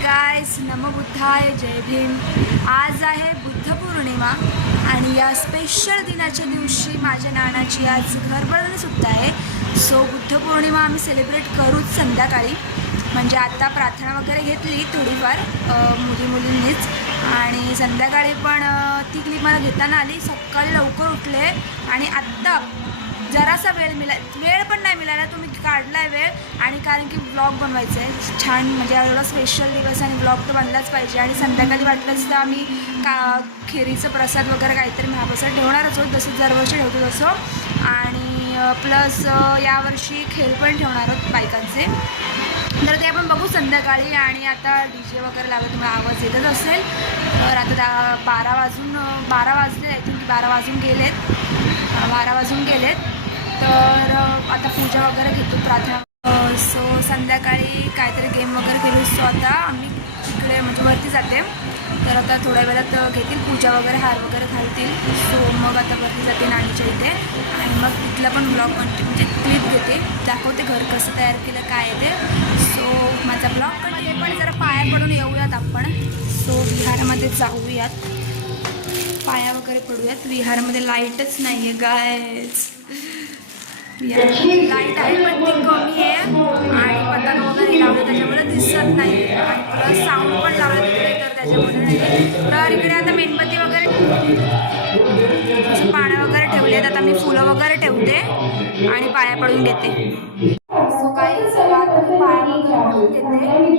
Guys, नमो बुद्धाय, जय भीम। आज आहे बुद्ध पौर्णिमा आणि या स्पेशल दिनाच्या दिवशी माझ्या नानाची आज घरभरणी सुट्टी आहे। सो बुद्ध पौर्णिमा आम्ही सेलिब्रेट करूच संध्याकाळी, म्हणजे आता प्रार्थना वगैरे घेतली थोडीफार मुलींनीच, आणि संध्याकाळी पण ती क्लिप मला घेताना आली। सकाळी लवकर उठले आणि आत्ता जरासा वेळ पण नाही मिळाला, तुम्ही काढलाय वेळ, आणि कारण की ब्लॉग बनवायचं आहे छान, म्हणजे एवढा स्पेशल दिवस आणि ब्लॉग तर बनलाच पाहिजे। आणि संध्याकाळी वाटलंच तर आम्ही खिरीचं प्रसाद वगैरे काहीतरी महाप्रसाद ठेवणारच आहोत, जसं दरवर्षी ठेवतो तसं। आणि प्लस यावर्षी खेळ पण ठेवणार आहोत बायकांचे, तर ते आपण बघू संध्याकाळी। आणि आता DJ वगैरे लावत तुम्हाला आवाज येतच असेल। तर आता 12 वाजले, आय थिंक 12 वाजून गेलेत, तर आता पूजा वगैरे घेतो, प्रार्थना। सो संध्याकाळी काहीतरी गेम वगैरे खेळू। सो आता आम्ही इकडे म्हणजे वरती जाते, तर आता थोड्या वेळात घेतील पूजा वगैरे, हार वगैरे घालतील। सो मग आता वरती जाते नानीच्या इथे, आणि मग तिथला पण ब्लॉग म्हणजे क्लिप घेते, दाखवते घर कसं तयार केलं काय आहे ते। सो माझा ब्लॉग पण जरा पाया पडून येऊयात आपण। सो विहारामध्ये जाऊयात, पाया वगैरे पडूयात। विहारामध्ये लाईटच नाही आहे गायज, लाईट आहे पण ती कमी आहे, आणि पताका वगैरे लावले त्याच्यामुळे दिसत नाही, आणि प्लस साऊंड पण लावलं तिकडे, तर त्याच्यामुळे नाही। तर इकडे आता मेणबत्ती वगैरे पानं वगैरे ठेवले आहेत, आता मी फुलं वगैरे ठेवते आणि पाया पडून घेते। सो काही आता मी पाया वगैरे पडून घेते, आणि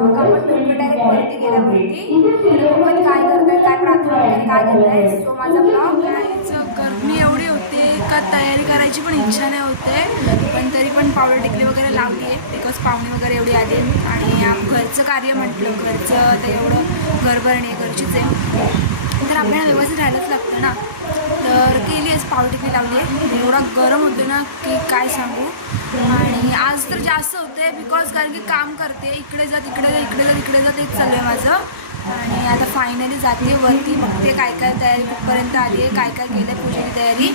मग आपण डायरेक्ट वरती गेल्यावरती काय करताय, काय प्रार्थना वगैरे काय करताय। सो माझा ब्लॉग गरमी एवढी होते का तयारी करायची पण इच्छा नाही होते, पण तरी पण पावडर टिकली वगैरे लावली आहे, बिकॉज पाहुणे वगैरे एवढी आली, आणि घरचं कार्य म्हटलं, घरचं आता एवढं घरभरणी घरचीच आहे, तर आपल्याला व्यवस्थित राहायलाच लागतं ना। तर केली आहेच, पावडर टिकली लावली आहे, एवढा गरम होते ना की काय सांगू। आणि आज तर जास्त होते बिकॉज कारण की काम करते, इकडे जा तेच चालू आहे माझं। आणि आता फायनली जाते वरती, बघते काय काय तयारी कुठपर्यंत आली आहे, काय काय केलं आहे पूजेची तयारी।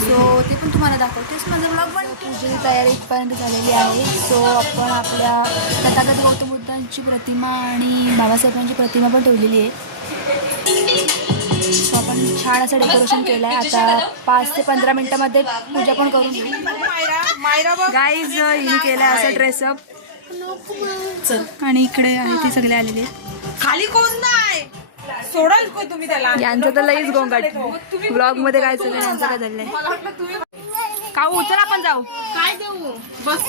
सो ते पण तुम्हाला दाखवतेच माझं ब्लॉग, पण पूजेची तयारी इथपर्यंत झालेली आहे। सो आपण आपल्या तथागत गौतम बुद्धांची प्रतिमा आणि बाबासाहेबांची प्रतिमा पण ठेवलेली आहे। सो आपण छान असं डेकोरेशन केलं आहे। आता 5 ते 15 मिनटामध्ये पूजा पण करून घेऊ। गाईज हिने केलं आहे असं ड्रेसअप, आणि इकडे आहे ते सगळे आलेले, खाली कोण नाही सोडाल को तुम्ही त्याला। यांचं तर लईच गोंगाट ब्लॉग मध्ये काय चाललंय, यांचं काय चाललंय। काऊ उचल, आपण जाऊ, काय देऊ बस,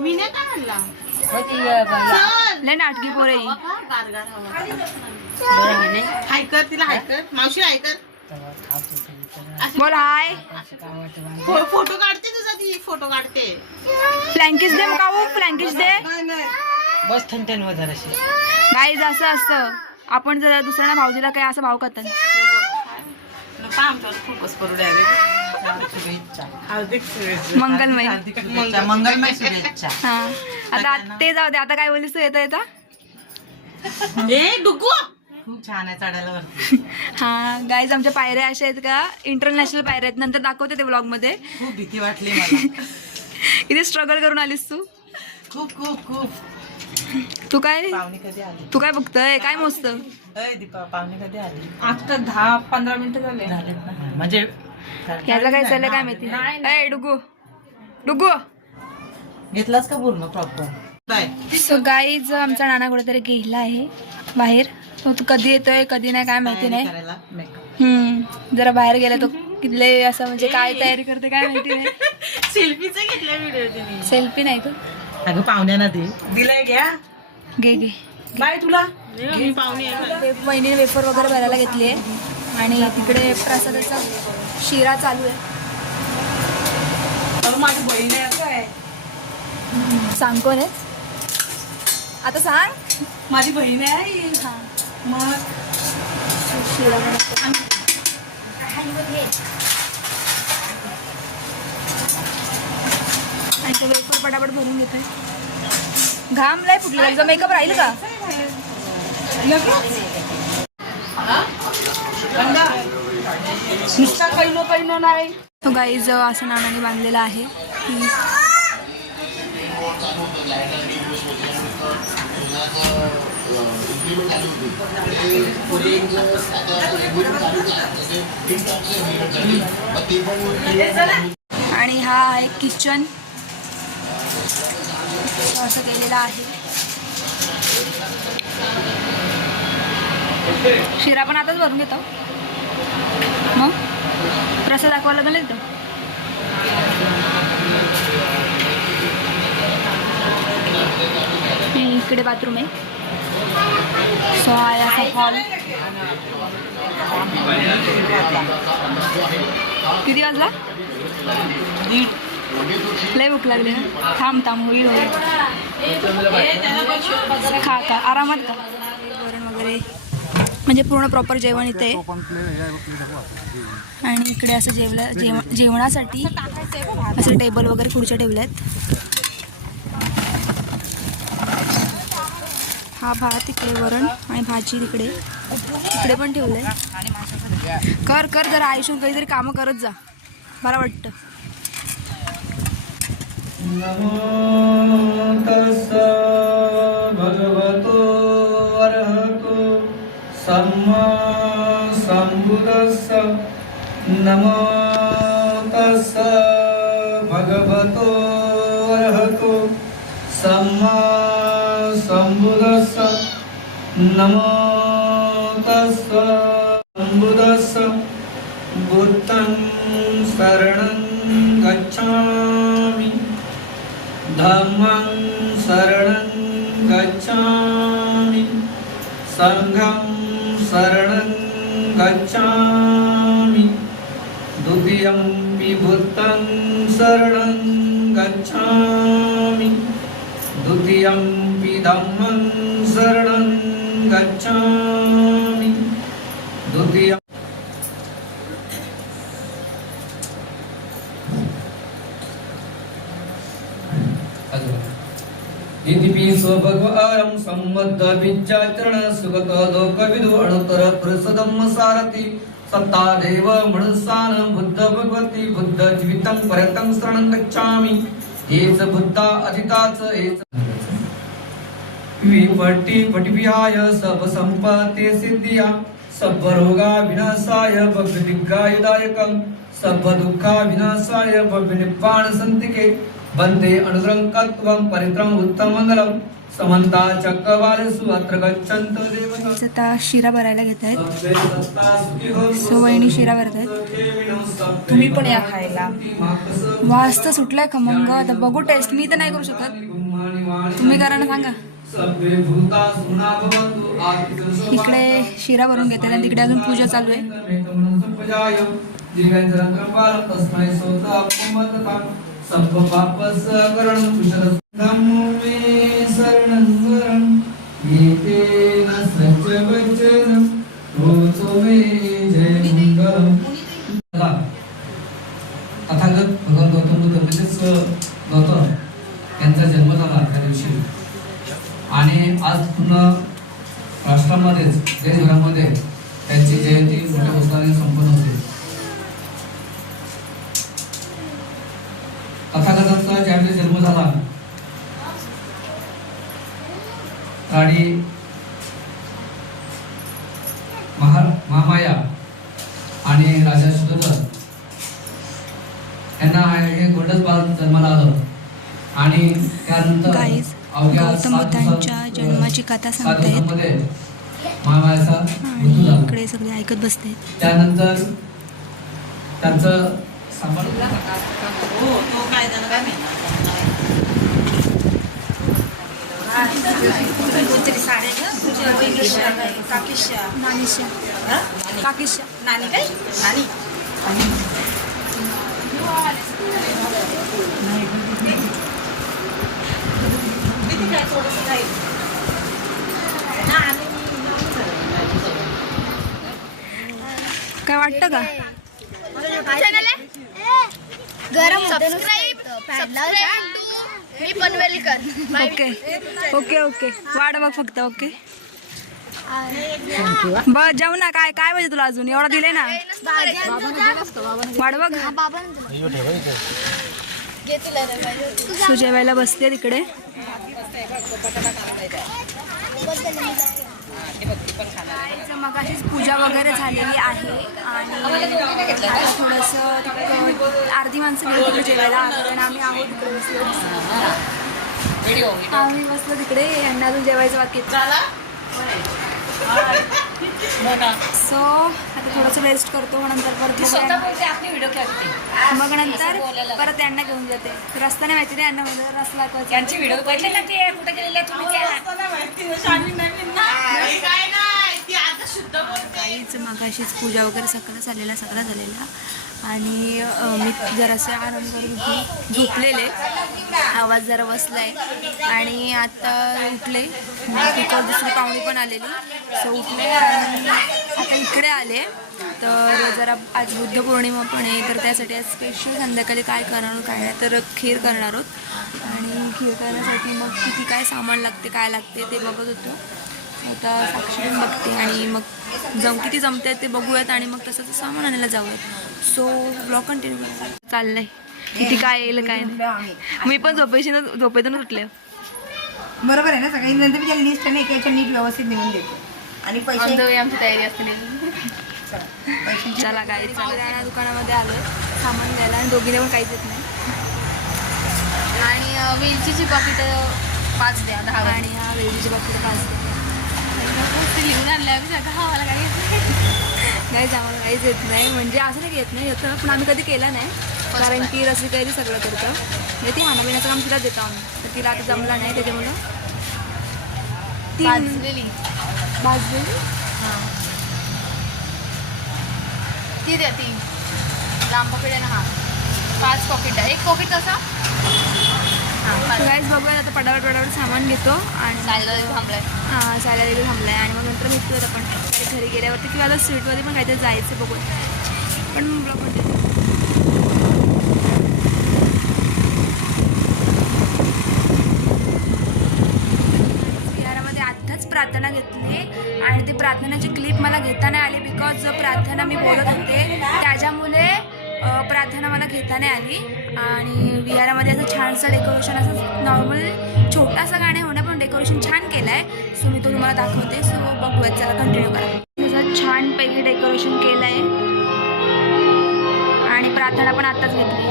मी नाही काय म्हणला लय नाटकी पोरे ही। हाय कर तिला, हाय कर मावशी, हाय कर, बोल हाय। फोटो काढते तुझा, ती फोटो काढते। फ्लँकिश दे काऊ, फ्लँकिश दे बस थंडन वगैरे अशी गाईज, असं असतं आपण जर दुसऱ्यांना भाव दिला काय असं भाव करतात। फोकस करू डायरेक्ट, शुभेच्छा, हार्दिक शुभेच्छा, मंगलमय मंगलमय शुभेच्छा। हा, आता ते जाऊ दे, आता काय बोलीस तू, येता ए डुगू खूप छान आहे चढायला वरती। हा गाईज, आमच्या पायऱ्या अशा आहेत का, इंटरनॅशनल पायऱ्या आहेत, नंतर दाखवते ते ब्लॉग मध्ये। खूप भीती वाटली मला, किती स्ट्रगल करून आलीस तू, खूप खूप खूप। तू काय पाहुणे कधी आली, तू काय बघतोय, काय मोजत दीपा, पाहुणे कधी आली, आता 10-15 मिनिटं झाले म्हणजे ह्याचं काय चाललंय काय माहिती। ए डुगू डुगू, घेतलाच का पूर्ण प्रॉपर बाय। सो गाईज, आमचा नाना कुठेतरी गेला आहे बाहेर, तो कधी येतोय कधी नाही काय माहिती नाही। करायला मेकअप जरा बाहेर गेला तो, किल्ले असं म्हणजे काय तयारी करते काय माहिती नाही। सेल्फीचा घेतला व्हिडिओ त्यांनी, सेल्फी नाही का, अगं पाहुण्यांना दे, दिलाय घ्या, घे घे। बाय तुला मी पाहुणे आहे। वहिनीने वेफर वगैरे भरायला घेतली आहे, आणि तिकडे प्रसादाचा शिरा चालू आहे। माझी बहीण आहे काय, सांग कोण आहे आता, सांग। माझी बहीण आहे। हा, मग शिरा बनवते। आणि तो वेफर पटापट भरून घेतोय, घाम लय फुटला, तुझा मेकअप राहील का। नुसता काही नाही। तो गाईज असं नानाने बांधलेला आहे। आणि हा आहे किचन, असं केलेलं आहे. शिरा पण आताच भरून घेतो मग प्रसाद दाखवायला लागेल तर. इकडे बाथरूम आहे. सो आहे असा हॉल. किती वाजला? लय भूक लागली ना. थांब होईल खा आरामात का. वरण वगैरे म्हणजे पूर्ण प्रॉपर जेवण इथे. आणि इकडे असं जेवणासाठी असे टेबल वगैरे खुर्च्या ठेवल्या आहेत. हा भात तिकडे, वरण आणि भाजी तिकडे पण ठेवलंय. कर जरा आयुष्यात काहीतरी कामं करत जा, बरं वाटतं. नमो तस्स भगवतो अरहतो सम्मा संबुद्धस्स. नमो तस्स भगवतो अरहतो सम्मा संबुद्धस्स. नमो तस्स संबुद्धस्स. बुद्धं शरणं गच्छामि, धम्मं शरणं गच्छामि, संघं शरणं गच्छामि, द्वितीयंपि बुद्धं शरणं गच्छामि, द्वितीयंपि धम्मं शरणं गच्छामि, द्वितीयं. इति स्वभगवारं सम्बद्ध विद्याचरण सुगत लोकविदु अणुतर प्रसदम सारथी सत्ता देव मणसान बुद्ध भगवती बुद्ध जीवितं पर्यंतं शरणं गच्छामि. हेच बुद्धा अधिताच हेच विपट्टी पटिविहाय सब संपत्ति सिद्धिया सब रोगा विनाशाय भव्य दिग्गायुदायकं सब दुःखा विनाशाय भव्य निप्पाण संतिके. वंदे अनुग्रहं परित्रं उत्तम मंगलम. समंता चक्रवालेषु अत्र गच्छन्तो देवता. आता शिरा भरायला घेत आहेत. सो वहिनी शिरा भरत आहेत. तुम्ही पण या खायला. वास तर सुटलाय खमंग. आता बघू टेस्ट. मी तर नाही करू शकत, तुम्ही करा ना, सांगा. इकडे शिरा भरून घेत आहेत आणि तिकडे अजून पूजा चालू आहे. सब पापस करण कुशल धम्मो मे शरणं वरं गीतेन सत्य वचनं होतो मे जय मंगलम. तथागत भगवान गौतम बुद्ध म्हणजेच गौतम यांचा जन्म झाला त्या दिवशी. आणि आज पूर्ण राष्ट्रामध्येच देशभरामध्ये त्यांची जयंती मोठ्या उत्साहाने संपन्न होते. तथागतांचा ज्यावेळी जन्म झाला राणी महामाया आणि राजा सुदर्शन यांना हे गोंडस बाळ जन्माला आलं. आणि त्यानंतर गाईज गौतम बुद्धांच्या जन्माची कथा सांगतायत. महामायाचा मृत्यू झाला. इकडे सगळे ऐकत बसते. त्यानंतर त्यांचं काकीशा नानी काय नानी काय वाटतं का? गरम सबस्क्राइब मी पनवेलकर. ओके ओके ओके वाढ बघ फक्त. ओके बघ जाऊ ना. काय काय पाहिजे तुला अजून? एवढा दिले ना. वाढ बघ. सुजेवायला बसते तिकडे. गाईचं मग अशीच पूजा वगैरे झालेली आहे आणि आता थोडंसं अर्धी माणसं गेली जेवायला कारण आम्ही आहोत तिकडे बसलो. आम्ही बसलो तिकडे यांना अजून जेवायचं बाकी सो आता थोडंसं रेस्ट करतो मग नंतर मग नंतर परत त्यांना घेऊन जाते रस्त्याने माहिती नाही यांना म्हणजे रस्ता दाखवायचा त्यांची व्हिडिओ पडले ना ते कुठे गेलेले तुम्ही काहीच मगाशीच पूजा वगैरे सगळं झालेला आणि मी जरासे आराम करून झोपलेले आवाज जरा बसलाय आणि आता उठले बिकॉज दुसरी पाहुणी पण आलेली सो उठले आणि आता इकडे आले तर जरा आज बुद्ध पौर्णिमा पण आहे तर त्यासाठी आज स्पेशल संध्याकाळी काय करणार आहोत काय नाही तर खीर करणार आहोत आणि खीर करण्यासाठी मग किती काय सामान लागते काय लागते ते बघत होतो आता साक्षीने बघते आणि मग किती जमते ते बघूयात आणि मग तसं सामान आणायला जाऊयात सो ब्लॉग कंटिन्यू चाललंय किती काय येईल काय नाही मी पण झोपेतून उठले बरोबर आहे ना सगळी नंतर मी त्याला लिस्ट नाही एकाच्या नीट व्यवस्थित निघून देतो आणि पैसे आमची तयारी असते चला काय किराणा दुकानामध्ये आलो सामान घ्यायला आणि दोघीने पण काहीच येत नाही आणि वेलचीची पाकिट 5 द्या 10 आणि हा वेलचीची पाकिट 5 द्या लिहून आणलं आम्ही सगळं मला काही काहीच आम्हाला काहीच येत नाही म्हणजे असं नाही येत नाही येतं पण आम्ही कधी केलं नाही कारण की रसिकाही सगळं करतं म्हणजे ती खाण्यापिण्याचं काम तिला देतो आम्ही तर तिला आता जमलं नाही त्याच्यामुळं ती भाजलेली ती द्या ती लांब पॉकेट आहे ना हा 5 पॉकेट आहे 1 पॉकेट कसा गाईज बघूया आता पटापट सामान घेतो आणि थांबलाय हां सायला देखील थांबलाय आणि मग नंतर निघतो आपण घरी गेल्यावरती किंवा आता स्वीटमध्ये पण काहीतरी जायचं बघूया पण विहारामध्ये आत्ताच प्रार्थना घेतली आणि ती प्रार्थनाची क्लिप मला घेता नाही आली बिकॉज प्रार्थना मी बोलत होते त्याच्यामुळे प्रार्थना मला घेता नाही आली आणि विहारामध्ये असं छानसं डेकोरेशन असं नॉर्मल छोटासा गाणे होणं पण डेकोरेशन छान केलं आहे सो मी तो तुम्हाला दाखवते सो बघूयात चला कंटिन्यू करा तसं छानपैकी डेकोरेशन केलं आहे आणि प्रार्थना पण आत्ताच घेतली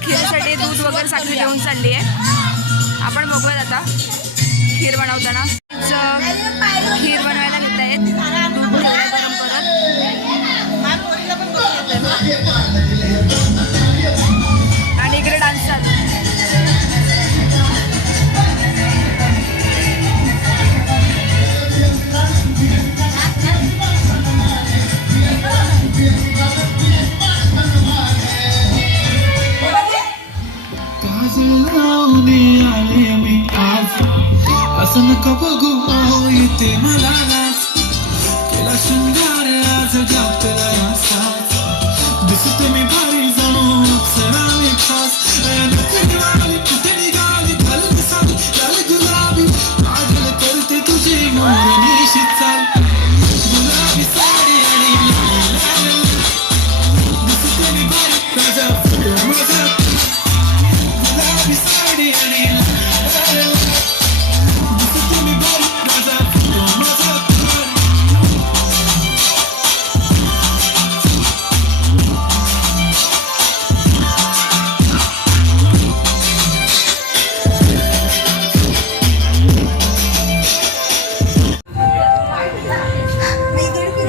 खीरसाठी दूध वगैरे साखर घेऊन चालली आहे आपण बघूयात आता खीर बनवताना खीर बनवायला घेत आहेत दूध गरम करत आणि इकडे डान्स चालू असं नका बघू येते मला नाच केला शृंगार आज जागतला असाच दिसते मी भारी जाणू अप्सरा मी खास कुठे निघाली घालत साली लाल गुलाबी आगल करते तुझी मोरनीशी चाल गुलाबी साडी आणि दिसते मी भारी माझा माझा गुलाबी साडी आणि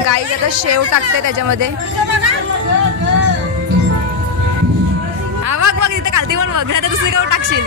गाईज आता शेव टाकते त्याच्यामध्ये हा बघ इथे खालती पण बघ आता दुसरी गाव टाकशील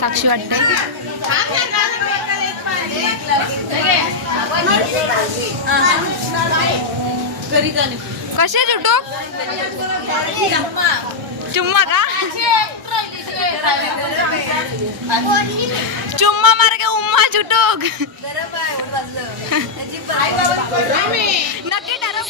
साक्षी वाटते. कसे जुटो चुम्मा का चुम्मा मार के उम्मा जुटोक नक्की ठरव.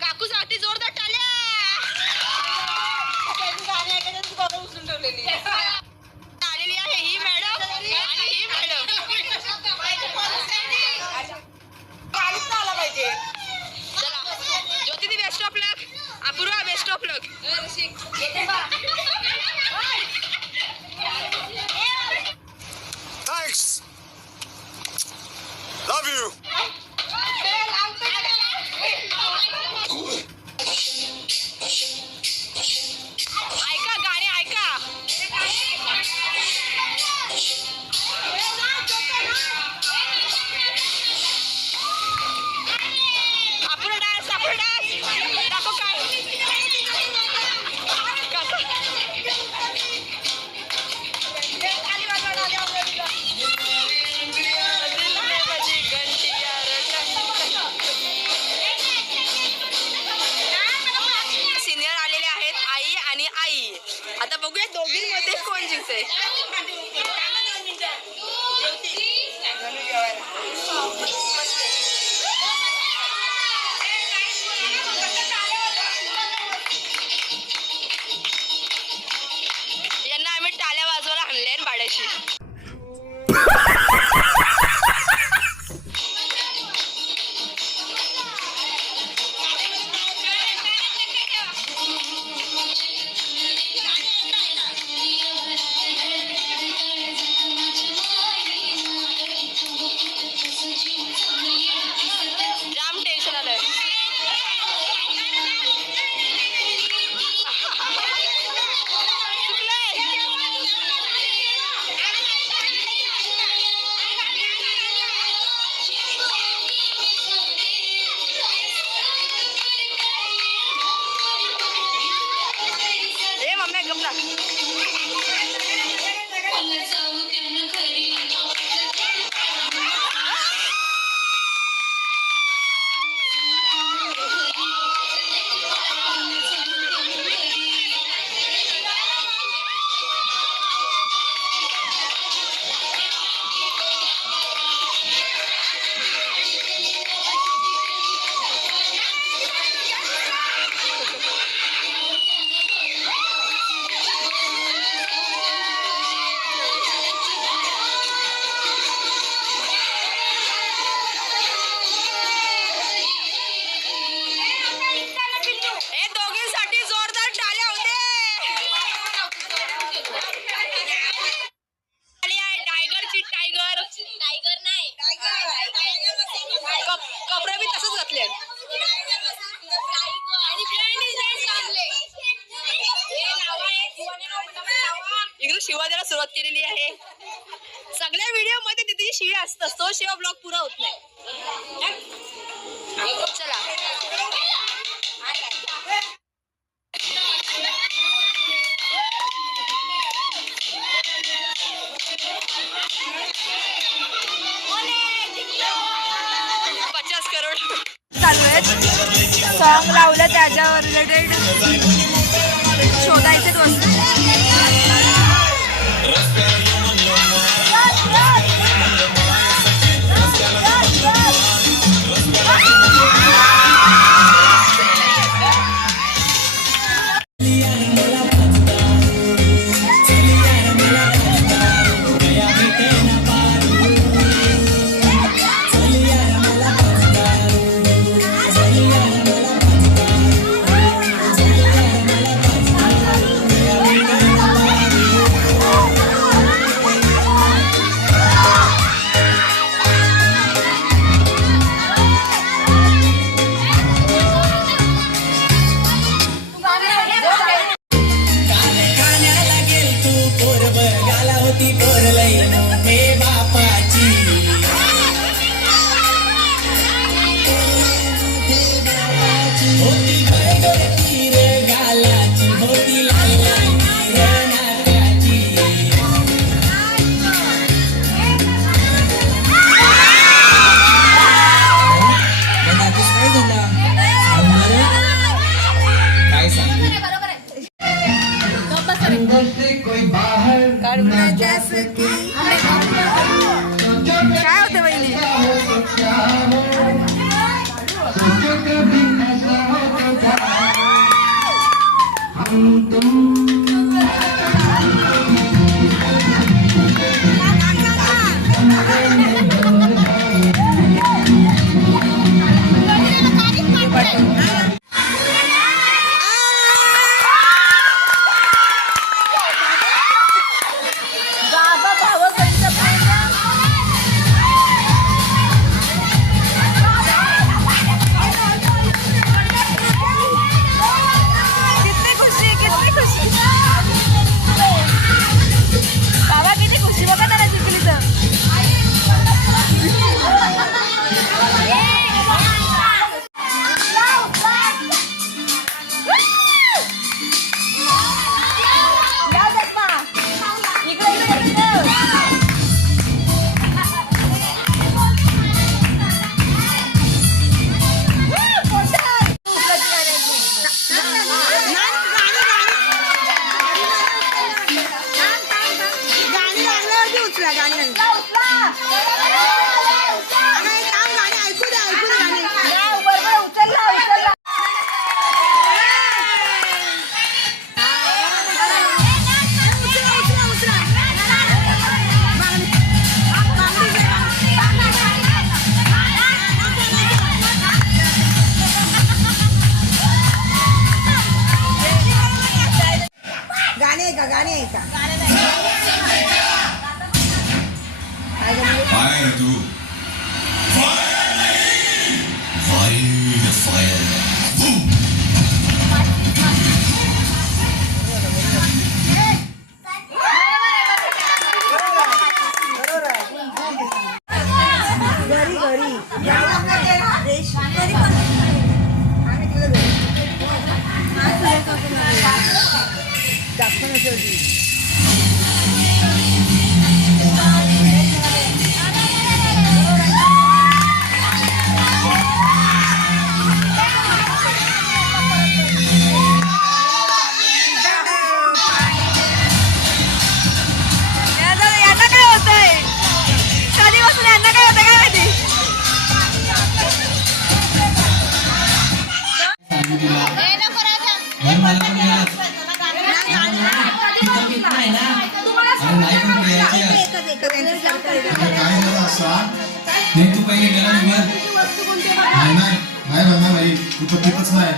काकूसाठी जोरदार टाळ्या. आलेली आहे ही मॅडम आणि ही मॅडम. चला ज्योतिदी best of luck. Apurva best of luck. Thanks. Love you. ऐका गाणे ऐका. आपण डान्स दाखव काय सिनियर आलेले आहेत आई आणि आई. आता बघूया दोघींमध्ये कोण जिंकते. यांना आम्ही टाळ्या वाजवायला आणले भाड्याची. जाम टेन्शन आलंय. ए मम्मी गप ना. कपडे बी तसंच घातले. इकडे शिवा द्यायला सुरुवात केलेली आहे. सगळ्या व्हिडिओ मध्ये तिथे शिव्या असतात. तो शिवा ब्लॉग पुरा होत नाही. चला चालू आहे. सॉन्ग लावलं त्याच्यावर रिलेटेड शोधायचे वस्तू. काय होते वहिनी? किती खुशी, किती खुशी. बाबा किती खुशी बघा त्याला जिंकली तर. गाणी लागल्यावरती उचला गाणी ऐकू दे गाणी. गाणी ऐका. Fire तू Fire यांना काय होतंय? कधीपासून यांना काय होतं काय माहिती? काय झालं असा नाही तू पहिले गेला नाही नाही भाई तू तर तिथंच नाही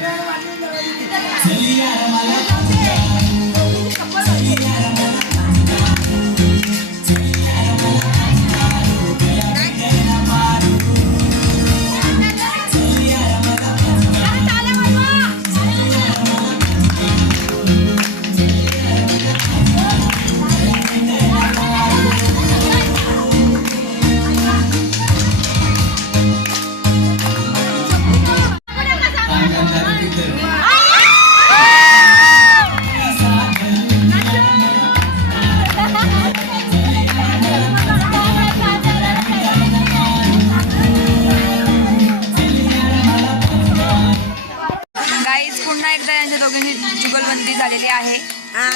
गाईज पुन्हा एकदा यांच्या दोघांची जुगलबंदी झालेली आहे. हा